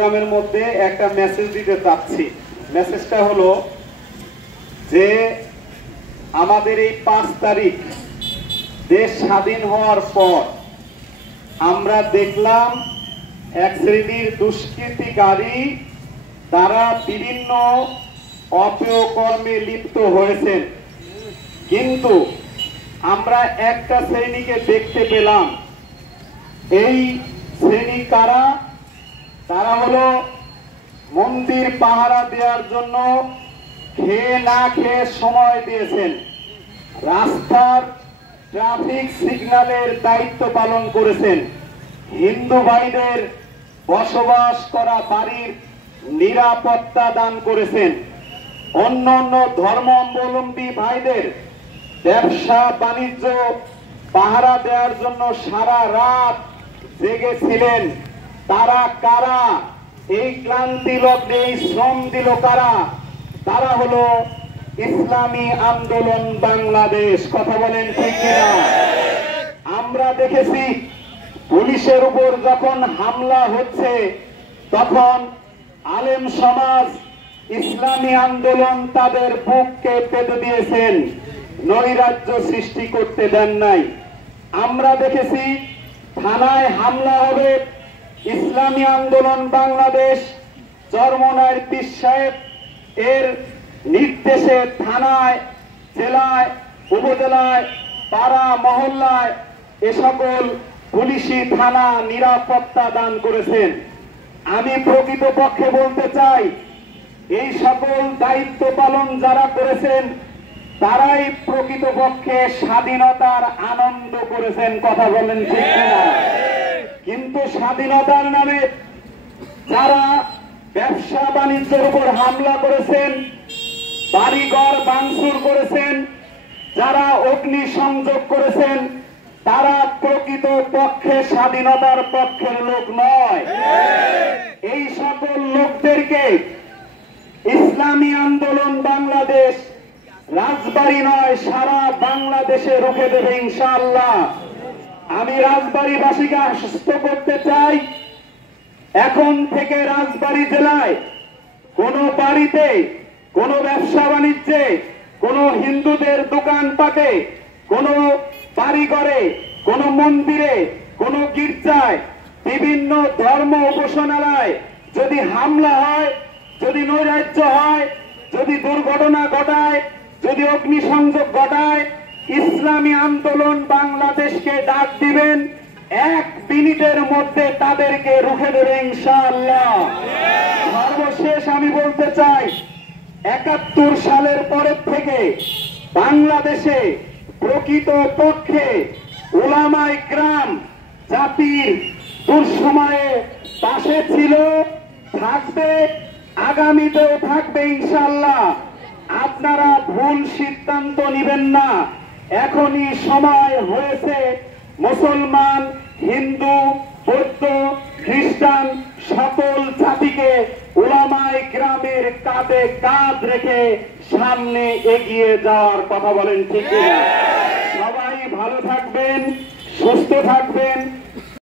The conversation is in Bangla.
গ্রামের মধ্যে একটা মেসেজ দিতে চাচ্ছি। মেসেজটা হলো যে আমাদের এই 5 তারিখ দেশ স্বাধীন হওয়ার পর আমরা দেখলাম এক শ্রেণীর দুষ্কৃতিকারী তারা বিভিন্ন অপকর্মে লিপ্ত হয়েছেন, কিন্তু আমরা একটা শ্রেণীকে দেখতে পেলাম। এই শ্রেণী কারা? তারা হলো মন্দির পাহারা দেওয়ার জন্য খেয়ে না খেয়ে সময় দিয়েছেন, রাস্তার ট্রাফিক সিগন্যালের দায়িত্ব পালন করেছেন, হিন্দু ভাইদের বসবাস করা বাড়ির নিরাপত্তা দান করেছেন, অন্য অন্য ধর্মাবলম্বী ভাইদের ব্যবসা বাণিজ্য পাহারা দেওয়ার জন্য সারা রাত জেগেছিলেন। তারা কারা? এই ক্লান্তি লগ্নে এই শ্রম দিল কারা? তারা হলো ইসলামী আন্দোলন বাংলাদেশ। কথা বলেন ঠিক কিনা? আমরা দেখেছি পুলিশের উপর যখন হামলা হচ্ছে তখন আলেম সমাজ ইসলামী আন্দোলন তাদের বুককে পেতে দিয়েছেন, নৈরাজ্য সৃষ্টি করতে দেন নাই। আমরা দেখেছি থানায় হামলা হবে, ইসলামী আন্দোলন বাংলাদেশ চরমনাইর পীর সাহেব এর নির্দেশে থানায়, জেলায়, উপজেলায়, পাড়া মহল্লায় এ সকল পুলিশি থানা নিরাপত্তা দান করেছেন। আমি প্রকৃতপক্ষে বলতে চাই, এই সকল দায়িত্ব পালন যারা করেছেন তারাই প্রকৃতপক্ষে স্বাধীনতার আনন্দ করেছেন। কথা বলেন ঠিক কিনা? কিন্তু স্বাধীনতার নামে যারা ব্যবসা বাণিজ্যের উপর হামলা করেছেন, বাড়িঘর ভাঙচুর করেছেন, যারা অগ্নি সংযোগ করেছেন, তারা প্রকৃত পক্ষে স্বাধীনতার পক্ষের লোক নয়। এই সকল লোকদেরকে ইসলামী আন্দোলন বাংলাদেশ রাজবাড়ী নয় সারা বাংলাদেশে রুখে দেবে ইনশাআল্লাহ। আমি রাজবাড়ীবাসীকে আশ্বস্ত করতে চাই, এখন থেকে রাজবাড়ী জেলায় কোন বাড়িতে, কোন ব্যবসা বাণিজ্যে, কোন হিন্দুদের দোকানপাটে, কোন বাড়িঘরে, কোন মন্দিরে, কোন গির্জায়, বিভিন্ন ধর্ম উপাসনালয় যদি হামলা হয়, যদি নৈরাজ্য হয়, যদি দুর্ঘটনা ঘটায়, যদি অগ্নিসংযোগ ঘটায়, ইসলামী আন্দোলন বাংলাদেশকে ডাক দিবেন, 1 মিনিটের মধ্যে তাদেরকে রুখে দেবে ইনশাআল্লাহ। সর্বশেষ আমি বলতে চাই, 71 সালের পরের থেকে বাংলাদেশে প্রকৃত পক্ষে উলামায়ে কেরাম জাতির দুঃসময়ে পাশে ছিল, থাকবে, আগামীতেও থাকবে ইনশাআল্লাহ। আপনারা ভুল সিদ্ধান্ত নেবেন না। এখনই সময় হয়েছে মুসলমান, হিন্দু, বৌদ্ধ, খ্রিস্টান সকল জাতিকে উলামায়ে কেরামের কাঁধে কাঁধ রেখে সামনে এগিয়ে যাওয়ার। কথা বলেন ঠিক কিনা? সবাই ভালো থাকবেন, সুস্থ থাকবেন।